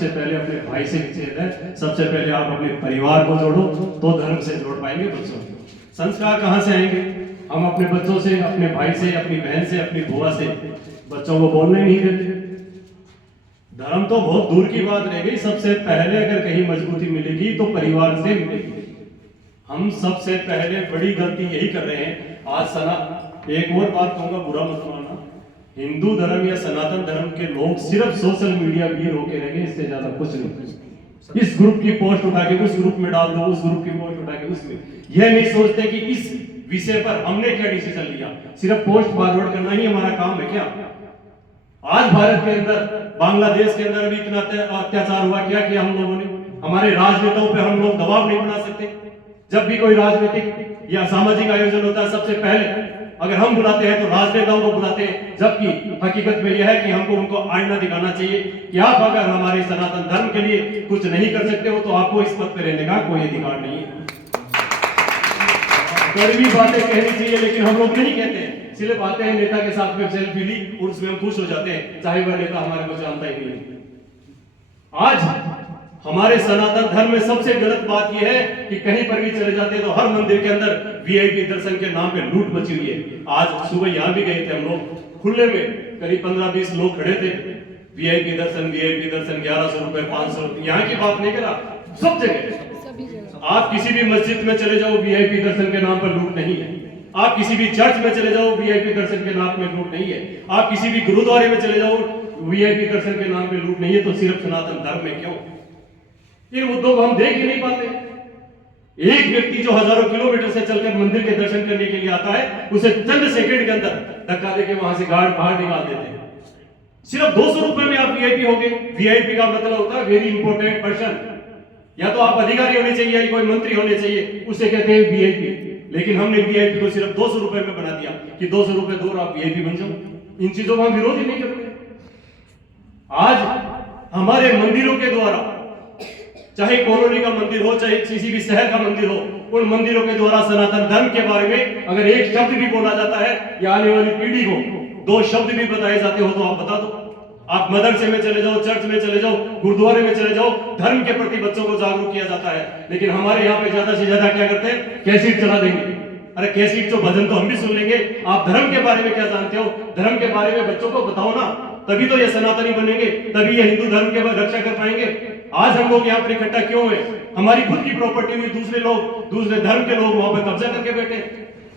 सबसे पहले अपने भाई से विच्छेद है। सबसे पहले आप अपने परिवार को जोड़ो तो धर्म से जोड़ पाएंगे बच्चों को। संस्कार कहाँ से आएंगे? हम अपने बच्चों से, अपने भाई से, अपनी बहन से, अपनी बुआ से बच्चों को बोलने नहीं देते। धर्म तो बहुत दूर की बात रह गई। सबसे पहले अगर कहीं मजबूती मिलेगी तो परिवार से मिलेगी। हम सबसे पहले बड़ी गलती यही कर रहे हैं। आज एक और बात कहूंगा, बुरा मत मानना, हिंदू धर्म या सनातन धर्म के लोग सिर्फ सोशल मीडिया वीर होके रह गए, इससे ज्यादा कुछ नहीं। इस ग्रुप की पोस्ट उठा के उस ग्रुप में डाल दो, उस ग्रुप की पोस्ट उठा के उसमें, यह नहीं सोचते कि इस विषय पर हमने क्या डिसीजन लिया। सिर्फ पोस्ट फॉरवर्ड करना ही हमारा काम है क्या? आज भारत के अंदर, बांग्लादेश के अंदर भी इतना अत्याचार हुआ, क्या किया हम लोगों ने? हमारे राजनेताओं पे हम लोग दबाव नहीं बना सकते? जब भी कोई राजनीतिक या सामाजिक आयोजन होता है, सबसे पहले अगर हम बुलाते हैं तो राजनेताओं को बुलाते हैं, जबकि हकीकत में यह है कि हमको उनको आईना दिखाना चाहिए कि आप अगर हमारे सनातन धर्म के लिए कुछ नहीं कर सकते हो तो आपको इस पद पर रहने का कोई अधिकार नहीं है। कड़वी बातें कहनी चाहिए, लेकिन हम लोग नहीं कहते हैं। सिर्फ आते हैं, नेता के साथ में सेल्फी ली और उसमें हम खुश हो जाते हैं, चाहे वह नेता हमारे को जानता ही नहीं है। आज हमारे सनातन धर्म में सबसे गलत बात यह है कि कहीं पर भी चले जाते हैं तो हर मंदिर के अंदर वीआईपी दर्शन के नाम पे लूट मची हुई है। आज सुबह यहां भी गए थे हम लोग, खुले में करीब 15-20 लोग खड़े थे। वीआईपी दर्शन 1100 रुपए, 500 रुपए, यहाँ की बात नहीं करा, सब जगह। आप किसी भी मस्जिद में चले जाओ, वीआईपी दर्शन के नाम पर लूट नहीं है। आप किसी भी चर्च में चले जाओ, वीआईपी दर्शन के नाम पे लूट नहीं है। आप किसी भी गुरुद्वारे में चले जाओ, वीआईपी दर्शन के नाम पे लूट नहीं है। तो सिर्फ सनातन धर्म में क्यों? इन मुद्दों को हम देख ही नहीं पाते। एक व्यक्ति जो हजारों किलोमीटर से चलकर मंदिर के दर्शन करने के लिए आता है, उसे चंद सेकंड के अंदर धक्का देके वहां से गार्ड बाहर निकाल देते हैं। सिर्फ 200 रुपए में आप वीआईपी हो गए। वीआईपी का मतलब होता है वेरी इंपॉर्टेंट पर्सन। या तो आप अधिकारी होने चाहिए या कोई मंत्री होने चाहिए, उसे कहते हैं वीआईपी। लेकिन हमने वीआईपी को सिर्फ 200 रुपए में बना दिया कि 200 रुपए दो आप वीआईपी बन जाओ। इन चीजों का हम विरोध ही नहीं करते। आज हमारे मंदिरों के द्वारा, चाहे कॉलोनी का मंदिर हो, चाहे किसी भी शहर का मंदिर हो, उन मंदिरों के द्वारा सनातन धर्म के बारे में अगर एक शब्द भी बोला जाता है या आने वाली पीढ़ी को 2 शब्द भी बताए जाते हो तो आप बता दो। आप मदरसे में चले जाओ, चर्च में चले जाओ, गुरुद्वारे में चले जाओ, धर्म के प्रति बच्चों को जागरूक किया जाता है। लेकिन हमारे यहाँ पे ज्यादा से ज्यादा क्या करते हैं? कैसेट चला देंगे। अरे कैसेट तो भजन तो हम भी सुन लेंगे, आप धर्म के बारे में क्या जानते हो? धर्म के बारे में बच्चों को बताओ ना, तभी तो ये सनातनी बनेंगे, तभी ये हिंदू धर्म के रक्षा कर पाएंगे। आज हम लोग यहाँ पर इकट्ठा क्यों हुए? हमारी खुद की प्रॉपर्टी हुई, दूसरे धर्म के लोग वहां पर कब्जा करके बैठे।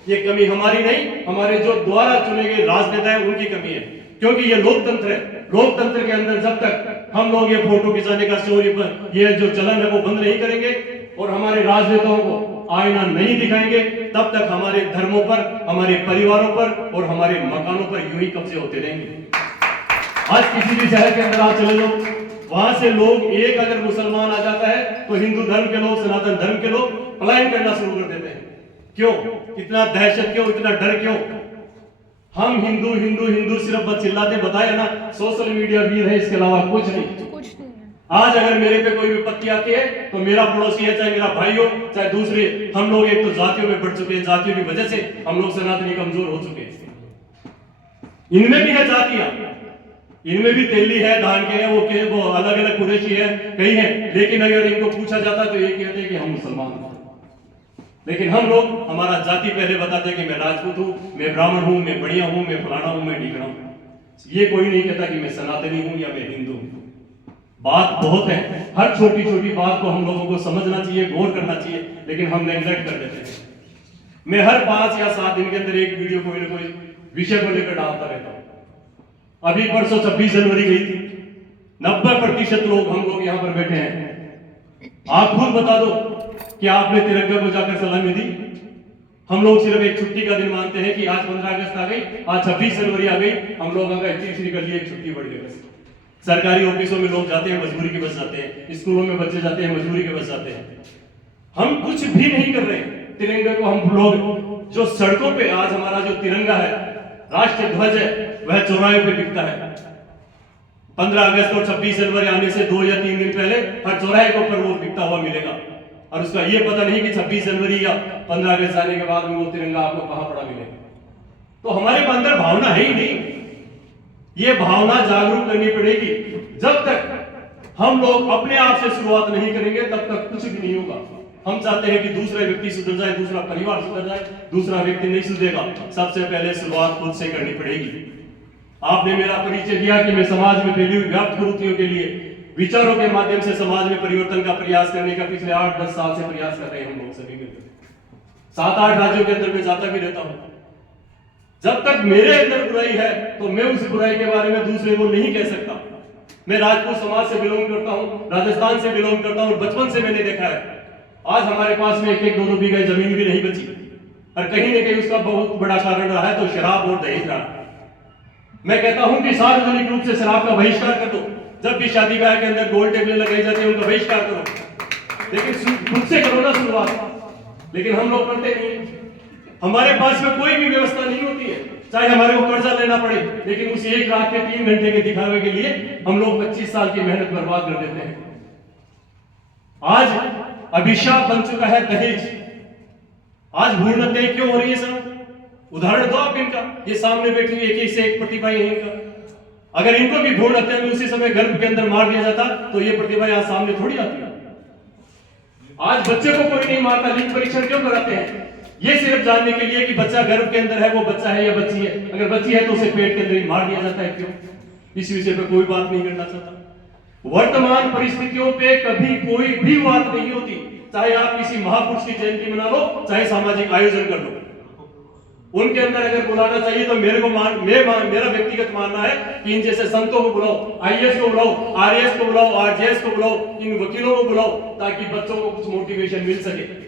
ये कमी हमारी नहीं, हमारे जो द्वारा चुने गए राजनेता है उनकी कमी है। क्योंकि ये लोकतंत्र है। लोकतंत्र के अंदर जब तक हम लोग ये फोटो खिंचाने का ये जो चलन है वो बंद नहीं करेंगे और हमारे राजनेताओं को आईना नहीं दिखाएंगे, तब तक हमारे धर्मों पर, हमारे परिवारों पर और हमारे मकानों पर यूं ही कब्जे होते रहेंगे। आज किसी भी शहर के अंदर आप चले जाओ, वहां से लोग, एक अगर मुसलमान आ जाता है तो हिंदू धर्म के लोग, सनातन धर्म के लोग पलायन करना शुरू कर देते हैं। क्यों? इतना दहशत क्यों? इतना डर क्यों? हम हिंदू हिंदू हिंदू सिर्फ बस चिल्लाते, बताया ना, सोशल मीडिया वीर है, इसके अलावा कुछ नहीं। आज अगर मेरे पे कोई विपत्ति आती है तो मेरा पड़ोसी है, चाहे मेरा भाई हो, चाहे दूसरे, हम लोग एक तो जातियों में बढ़ चुके हैं। जातियों की वजह से हम लोग सनातनी कमजोर हो चुके हैं। इनमें भी है जातियां, इनमें भी तेली है, धान के हैं, वो अलग अलग कुरैशी है, कई है। लेकिन अगर इनको पूछा जाता तो ये कहते हैं कि हम मुसलमान हैं। लेकिन हम लोग, हमारा जाति पहले बताते हैं कि मैं राजपूत हूं, मैं ब्राह्मण हूं, मैं बढ़िया हूं, मैं फलाना हूं, मैं ढीकड़ा हूं। ये कोई नहीं कहता कि मैं सनातनी हूं या मैं हिंदू हूं। बात बहुत है, हर छोटी छोटी बात को हम लोगों को समझना चाहिए, गौर करना चाहिए, लेकिन हम नेग्लेक्ट कर देते हैं। मैं हर 5 या 7 दिन के अंदर एक वीडियो कोई ना कोई विषय को लेकर डालता रहता हूं। अभी परसों 26 जनवरी गई थी, 90% लोग, हम लोग यहाँ पर बैठे हैं। आप खुद बता दो कि आपने तिरंगा को जाकर सलामी दी? हम लोग सिर्फ एक छुट्टी का दिन मानते हैं कि आज 15 अगस्त आ गई, आज 26 जनवरी आ गई, हम लोग अगर तीसरी कर लिए, एक छुट्टी बढ़ गई। बस सरकारी ऑफिसों में लोग जाते हैं, मजबूरी के बस जाते हैं, स्कूलों में बच्चे जाते हैं, मजबूरी के बस जाते हैं। हम कुछ भी नहीं कर रहे। तिरंगे को हम लोग, जो सड़कों पे आज हमारा जो तिरंगा है, राष्ट्रीय ध्वज है, वह चौराहे पे दिखता है। 15 अगस्त और 26 जनवरी आने से 2 या 3 दिन पहले हर चौराहे के ऊपर वो दिखता हुआ मिलेगा, और उसका ये पता नहीं कि 26 जनवरी या 15 अगस्त आने के बाद में वो तिरंगा आपको कहां पड़ा मिलेगा। तो हमारे अंदर भावना है ही नहीं। ये भावना जागरूक करनी पड़ेगी। जब तक हम लोग अपने आप से शुरुआत नहीं करेंगे तब तक कुछ भी नहीं होगा। हम चाहते हैं कि दूसरा व्यक्ति सुधर जाए, दूसरा परिवार सुधर जाए, दूसरा व्यक्ति नहीं सुधरेगा। सबसे पहले शुरुआत खुद से करनी पड़ेगी। आपने मेरा परिचय दिया कि मैं समाज में फैली हुई व्याप्त कुरीतियों के लिए विचारों के माध्यम से समाज में परिवर्तन का प्रयास करने का पिछले 8-10 साल से प्रयास कर रहे हैं हम लोग सभी मिलकर। 7-8 राज्यों के अंदर मैं जाता भी रहता हूं। जब तक मेरे अंदर बुराई है तो मैं उस बुराई के बारे में दूसरे को नहीं कह सकता। मैं राजपूत समाज से बिलोंग करता हूं, राजस्थान से बिलोंग करता हूं, बचपन से मैंने देखा है आज हमारे पास में 1-1, 2-2 बीघा जमीन भी नहीं बची और कहीं ना कहीं उसका बहुत बड़ा कारण रहा है तो शराब और दहेज रहा। मैं कहता हूं कि सार्वजनिक रूप से शराब का बहिष्कार कर दो। जब भी शादी ब्याह के अंदर गोल टेबलें लगाई जाती है उनका बहिष्कार करो, लेकिन खुद से करो ना शुरुआत। लेकिन हम लोग करते नहीं। हमारे पास में कोई भी व्यवस्था नहीं होती है, चाहे हमारे को कर्जा लेना पड़े, लेकिन उस 1 रात के 3 घंटे के दिखावे के लिए हम लोग 25 साल की मेहनत बर्बाद कर देते हैं। आज अभिशाप बन चुका है दहेज। आज भ्रूण हत्या क्यों हो रही है सर? उदाहरण दो आप इनका। ये सामने बैठी हुई एक से एक प्रतिभाएं हैं इनका। अगर इनको भी भ्रूण हत्या में उसी समय गर्भ के अंदर मार दिया जाता तो ये प्रतिभा यहां सामने थोड़ी आती। आज बच्चे को कोई नहीं मारता, लिंग परीक्षण क्यों कराते हैं? ये सिर्फ जानने के लिए कि बच्चा गर्भ के अंदर है, वो बच्चा है या बच्ची है। अगर बच्ची है तो उसे पेट के अंदर ही मार दिया जाता है, क्यों? इस विषय पे कोई बात नहीं करना चाहता। वर्तमान परिस्थितियों पे कभी कोई भी बात नहीं होती। चाहे आप किसी महापुरुष की जयंती मना लो, चाहे सामाजिक आयोजन कर लो, उनके अंदर अगर बुलाना चाहिए तो मेरा व्यक्तिगत मानना है कि इन जैसे संतों को बुलाओ, आईएएस को बुलाओ, आरएएस को बुलाओ, आरजेएस को बुलाओ, इन वकीलों को बुलाओ, ताकि बच्चों को कुछ मोटिवेशन मिल सके।